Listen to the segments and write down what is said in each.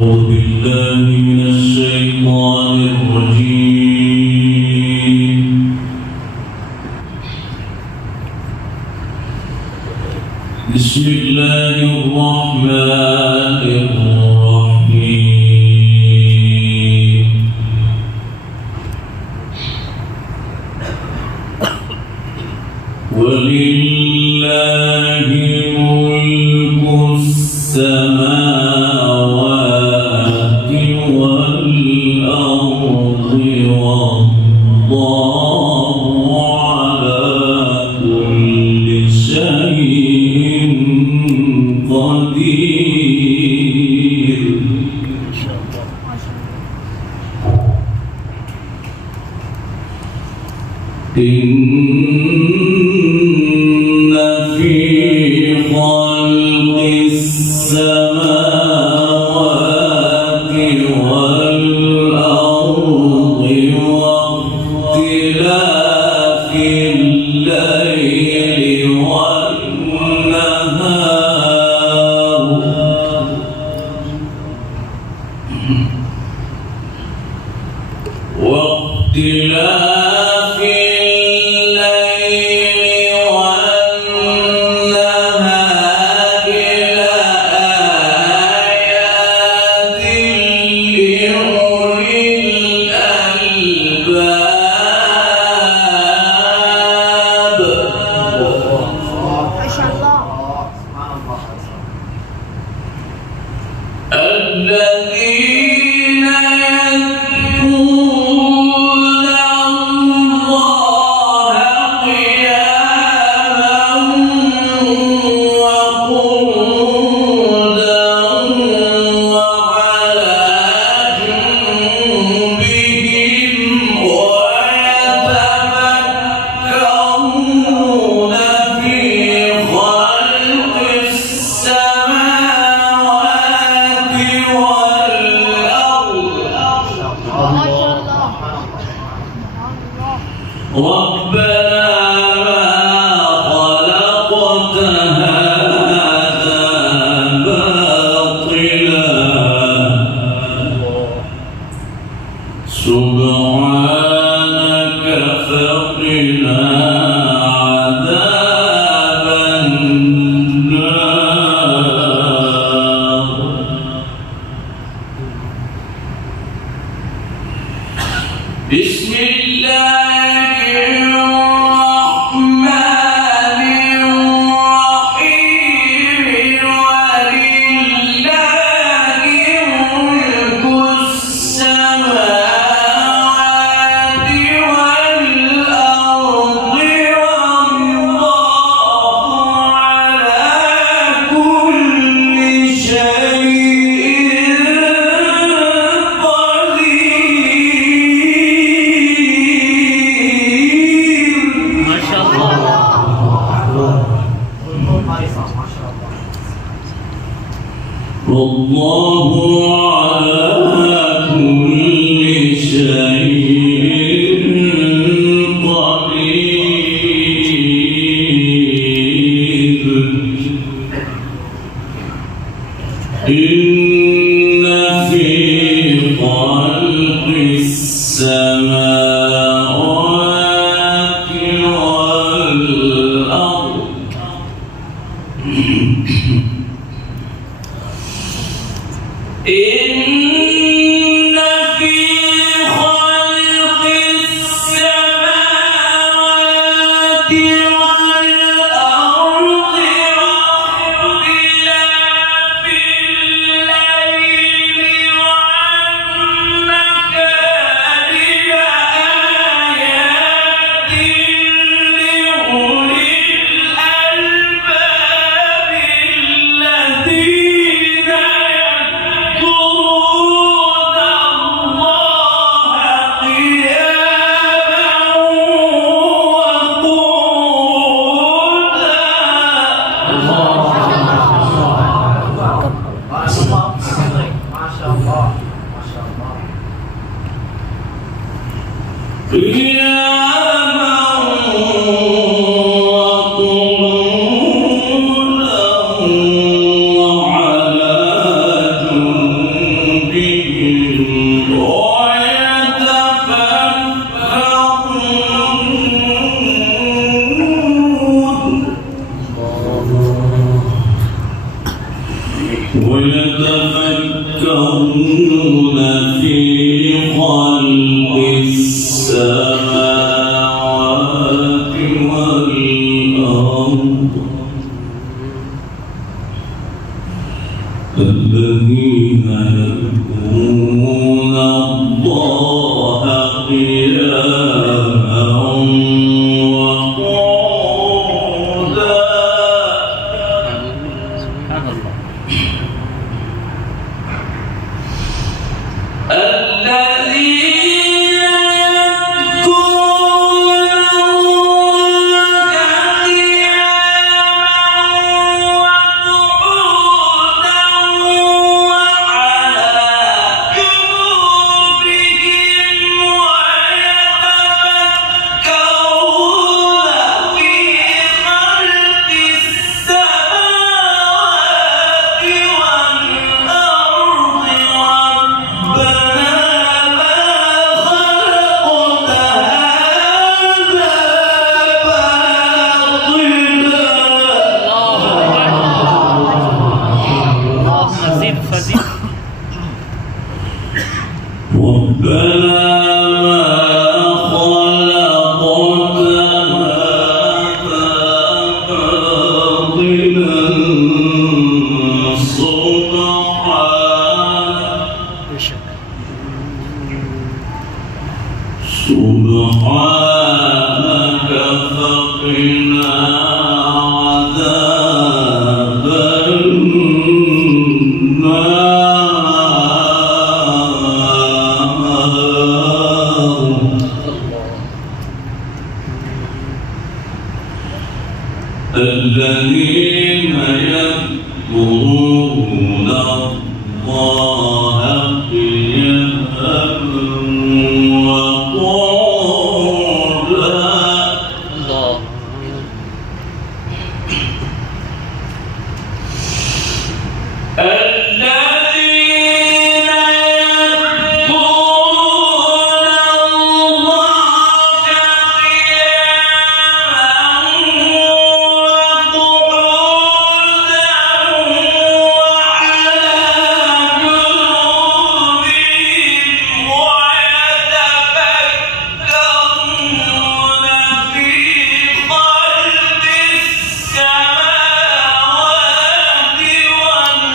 أعوذ بالله من الشيطان الرجيم. بسم الله الرحمن الرحيم. ولله ملك السماوات والأرض والله على كل شيء قدير. إن في خلق السماوات والأرض واختلاف الليل والنهار واختلاف الليل والنهار لآيات لأولي الألباب. ما شاء الله. الذين يذكرون الله قياما وقعودا وعلى جنوبهم ويتفكرون في خلق السماوات والأرض. ربنا ما خلقت هذا باطلا سبحانك فقنا عذاب النار. بسم الله الرحمن الرحيم. ولله ملك السماوات والأرض والله على كل شيء قدير. ما شاء الله. والله على كل شيء قدير. إن في خلق السماوات والأرض إن في خلق السماوات والأرض واختلاف الليل والنهار لآيات لأولي الألباب الذين يذكرون الله قياما وقعودا وعلى جنوبهم يتفكرون في خلق السماوات والأرض الذين يذكرون الله قياما وقعودا الذين يذكرون الله قياما وقعودا وعلى جنوبهم ويتفكرون في خلق السماوات والأرض ربنا ما خلقت هذا باطلا مزيد فزيد ربنا ما خلقت هذا باطلا سبحانك فقنا عذاب النار الذين يذكرون الله قياما وقعودا الله الذين يذكرون الله قياما وقعودا وعلى جنوبهم ويتفكرون في خلق السماوات والأرض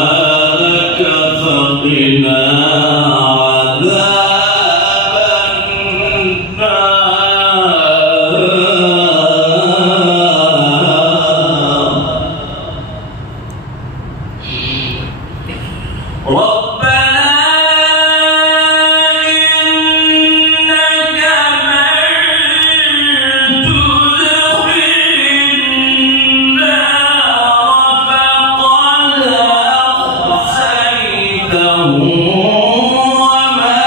سبحانك فقنا عذاب النار ربنا إنك من تدخل النار فقد أخزيته وما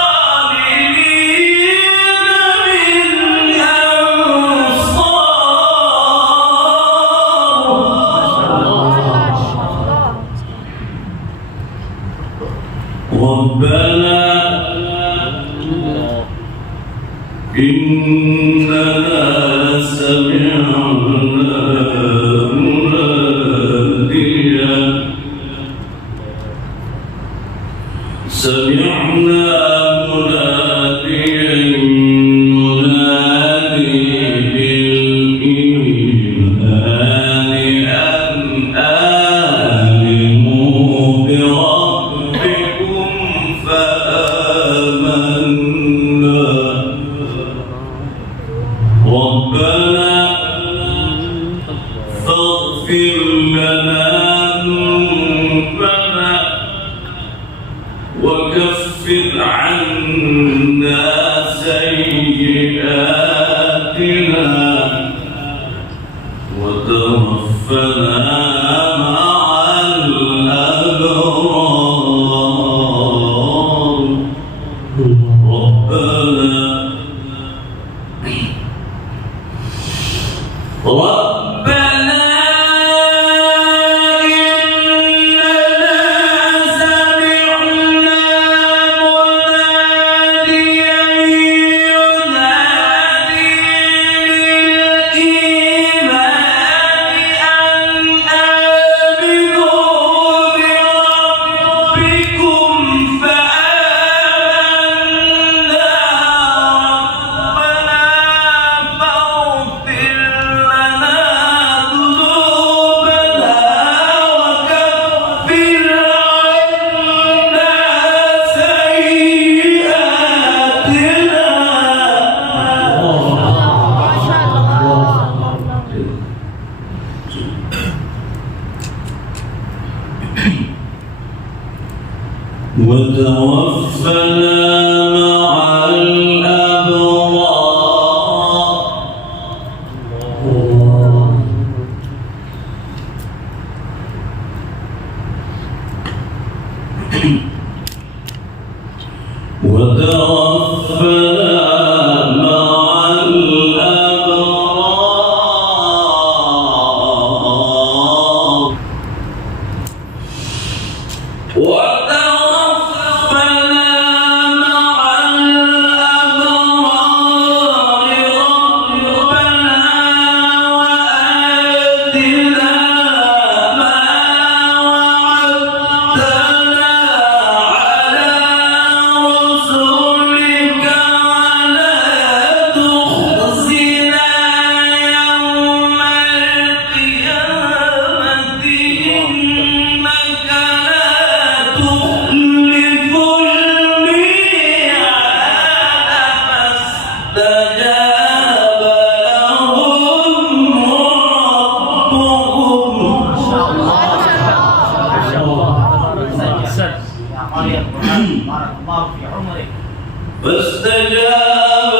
للظالمين من أنصار ربنا إننا سمعنا مناديا ينادي بالإيمان أن آمنوا بربكم فآمنا ربنا فاغفر لنا ذنوبنا وكفر عنا سيئاتنا وتوفنا مع الأبرار ربنا وتوفنا مع الأبرار وتوفنا مع الأبرار فاستجاب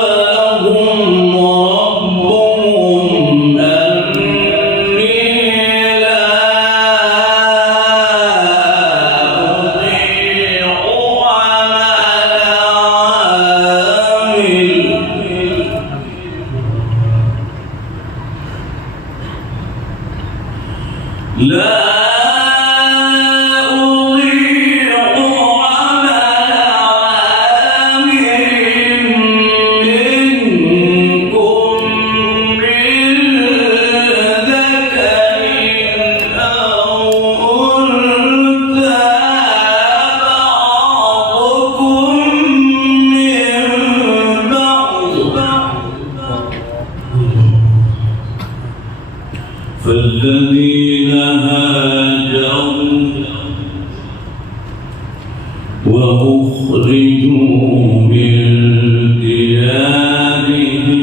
لهم ربهم أني لا أضيع عمل عامل لا فالذين هاجروا وأخرجوا من ديارهم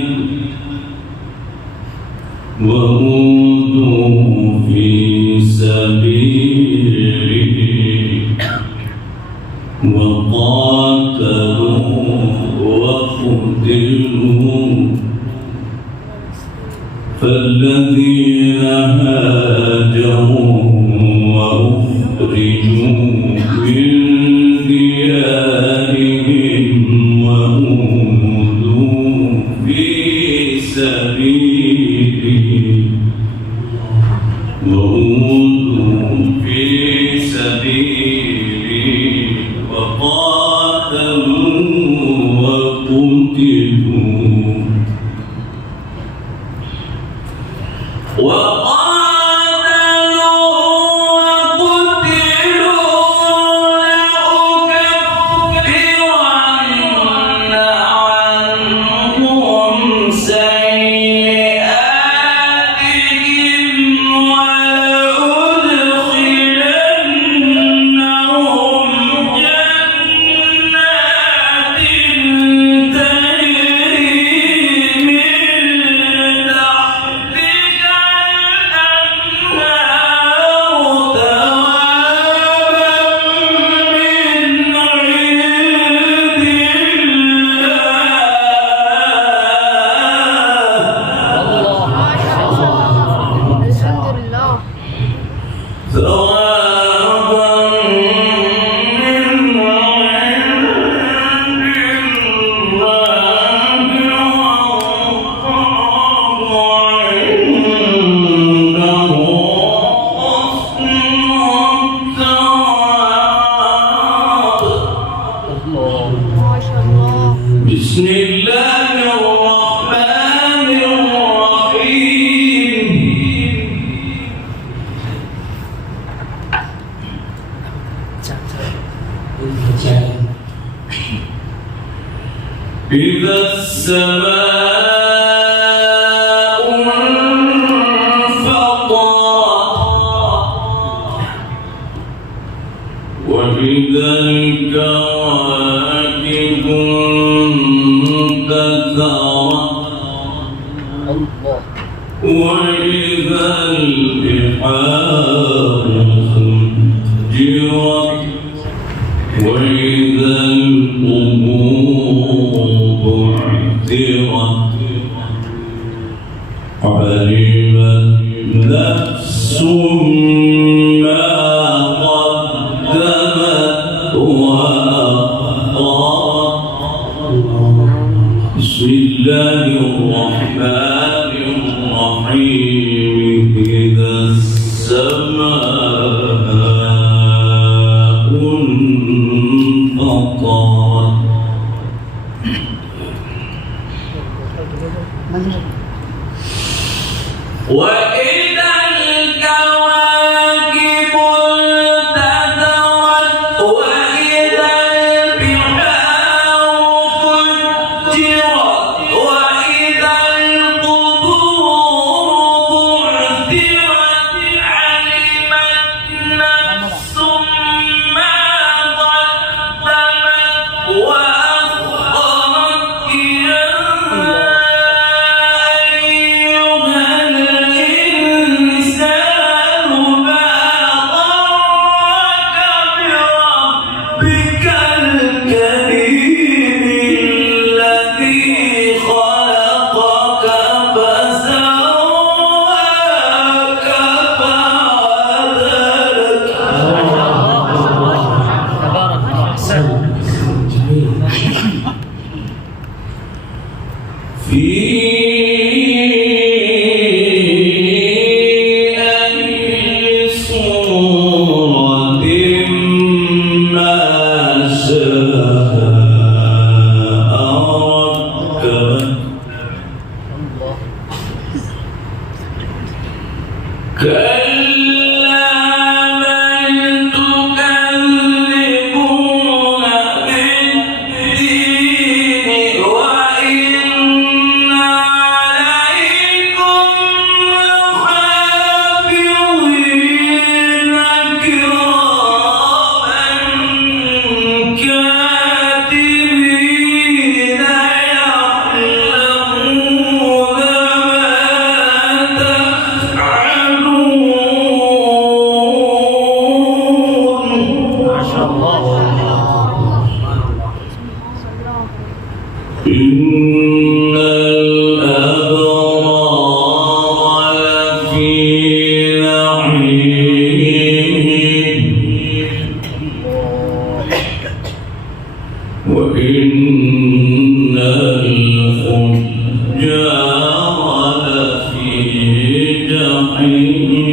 وأوذوا في سبيلي وقاتلوا وقتلوا فالذين هاجروا وأخرجوا من ديارهم وأوذوا في سبيلي وقاتلوا وقتلوا عنهم سيئاتهم إذا السماء انفطرت وإذا الكواكب انتثرت وإذا البحار سجرت وإذا القبور بعثرت علمت نفس ما قدمت وأخرت بسم الله الرحمن الرحيم إذا السماء انفطرت وإذا الكواكب انتثرت وإذا البحار فجرت وإذا القبور بعثرت علمت نفس ما قدمت وأخرت يا إن الأبرار لفي نعيم وإن الفجار لفي جحيم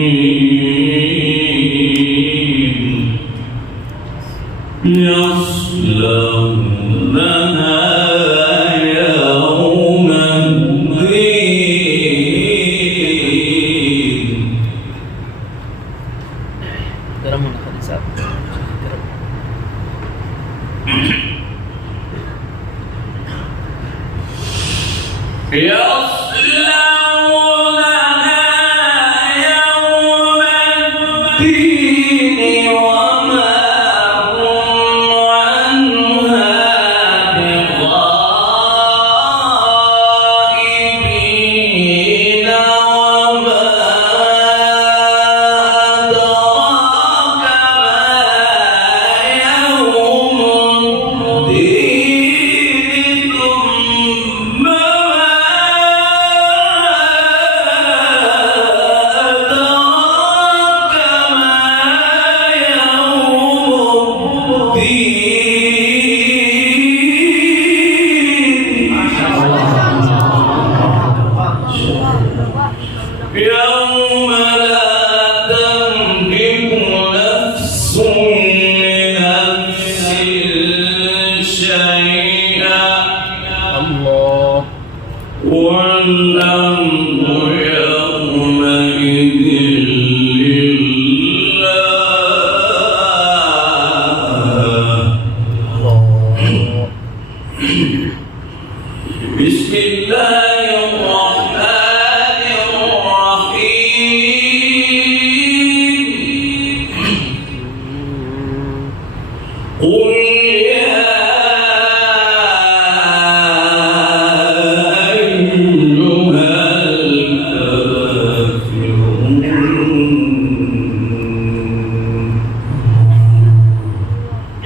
يصلونها يوم الدين وما هم عنها بغائبين وما أدراك ما يوم الدين ثم أدراك ما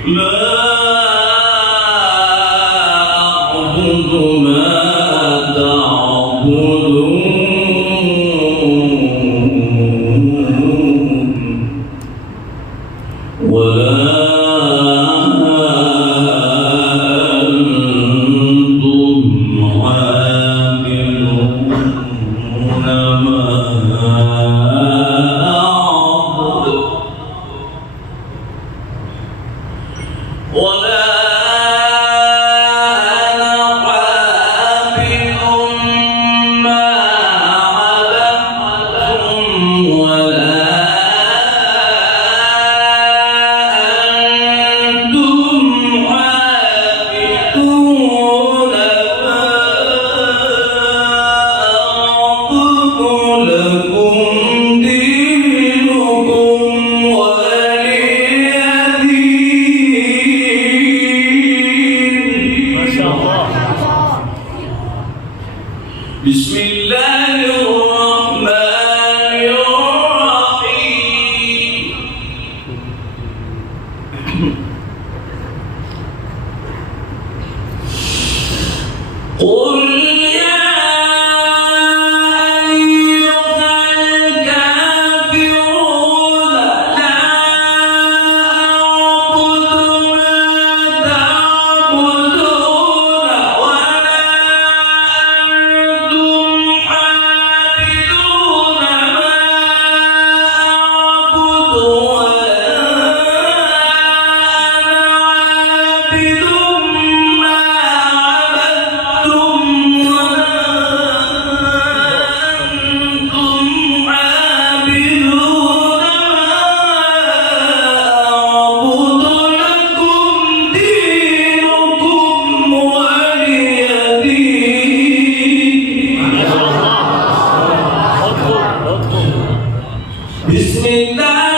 لا أعبد ما تعبدون ولا أنتم عابدون ما أعبد ولا أنا عابد ما عبدتم ولا أنتم عابدون ما أعبد لكم دينكم ولي دين. ما شاء الله. بسم الله الرحمن الرحيم. قل يا أيها الكافرون لا أعبد ما تعبدون ولا أنتم عابدون ما أعبد ولا بسم الله